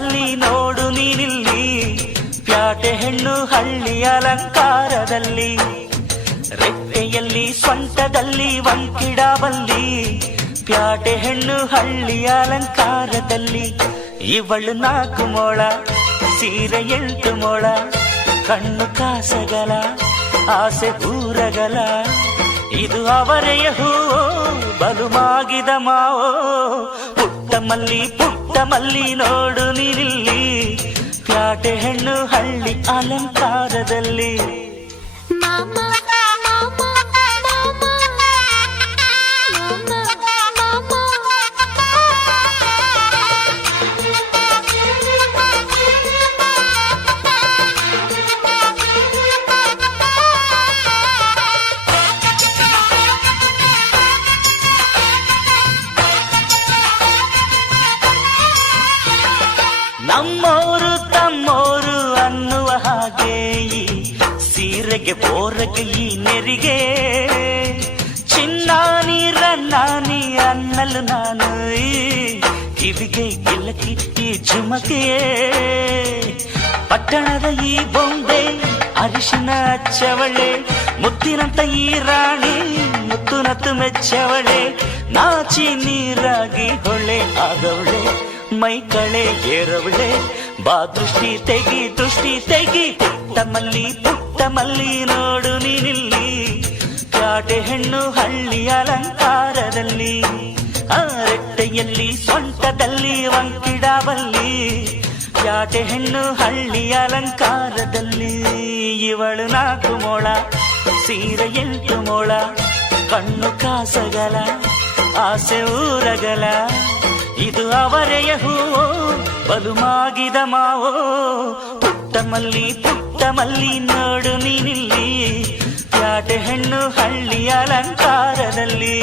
ಮಲ್ಲಿ ನೋಡು ನೀನಿಲ್ಲಿ, ಪ್ಯಾಟೆ ಹೆಣ್ಣು ಹಳ್ಳಿ ಅಲಂಕಾರದಲ್ಲಿ, ರೆಟ್ಟೆಯಲ್ಲಿ ಸೊಂಟದಲ್ಲಿ ವಂಕಿಡಬಲ್ಲಿ, ಪ್ಯಾಟೆ ಹೆಣ್ಣು ಹಳ್ಳಿ ಅಲಂಕಾರದಲ್ಲಿ. ಇವಳು 4 ಮೊಳ ಸೀರೆ 8 ಮೊಳ, ಕಣ್ಣು ಕಾಸಗಲ ಆಸೆ ಊರಗಲ, ಇದು ಅವರೆಯ ಹೂವೋ ಬಲು ಮಾಗಿದ ಮಾವೋ. ಪುಟ್ಟ ಮಲ್ಲಿ ನೋಡು ನೀನಿಲ್ಲಿ, ಪ್ಯಾಟೆ ಹೆಣ್ಣು ಹಳ್ಳಿ ಅಲಂಕಾರದಲ್ಲಿ. ನಮ್ಮೋರು ತಮ್ಮೋರು ಅನ್ನುವ ಹಾಗೆ ಈ ಸೀರೆಗೆ ಬೋರಗೆ ಈ ನೆರಿಗೆ, ಚಿನ್ನಾನಿ ರನ್ನಾನಿ ಅನ್ನಲು ನಾನು ಈ ಕಿವಿಗೆ ಗಿಲಕಿ ಈ ಜುಮಕೆ. ಪಟ್ಟಣದ ಈ ಬೊಂಬೆ ಅರಿಶಿನ ಹಚ್ಚವಳೆ, ಮುತ್ತಿನಂತ ಈ ರಾಣಿ ಮುತ್ತುನತ್ತು ಮೆಚ್ಚವಳೆ, ನಾಚಿ ನೀರಾಗಿ ಹೊಳೆ ಆಗವಳೆ, ಮೈ ಕಳೆ ಏರವಳೆ, ಬಾ ದೃಷ್ಟಿ ತೆಗಿ. ಪುಟ್ಟ ಮಲ್ಲಿ ನೋಡು ನೀನಿಲ್ಲಿ, ಪ್ಯಾಟೆ ಹೆಣ್ಣು ಹಳ್ಳಿ ಅಲಂಕಾರದಲ್ಲಿ, ರೆಟ್ಟೆಯಲ್ಲಿ ಸೊಂಟದಲ್ಲಿ ವಂಕಿಡಬಲ್ಲಿ, ಪ್ಯಾಟೆ ಹೆಣ್ಣು ಹಳ್ಳಿ ಅಲಂಕಾರದಲ್ಲಿ. ಇವಳು 4 ಮೊಳ ಸೀರೆ 8 ಮೊಳ, ಕಣ್ಣು ಕಾಸಗಲ ಆಸೆ ಊರಗಲ, ಇದು ಅವರೆಯ ಹೂವೋ ಬಲು ಮಾಗಿದ ಮಾವೋ. ಪುಟ್ಟ ಮಲ್ಲಿ ನೋಡು ನೀನಿಲ್ಲಿ, ಪ್ಯಾಟೆ ಹೆಣ್ಣು ಹಳ್ಳಿ ಅಲಂಕಾರದಲ್ಲಿ.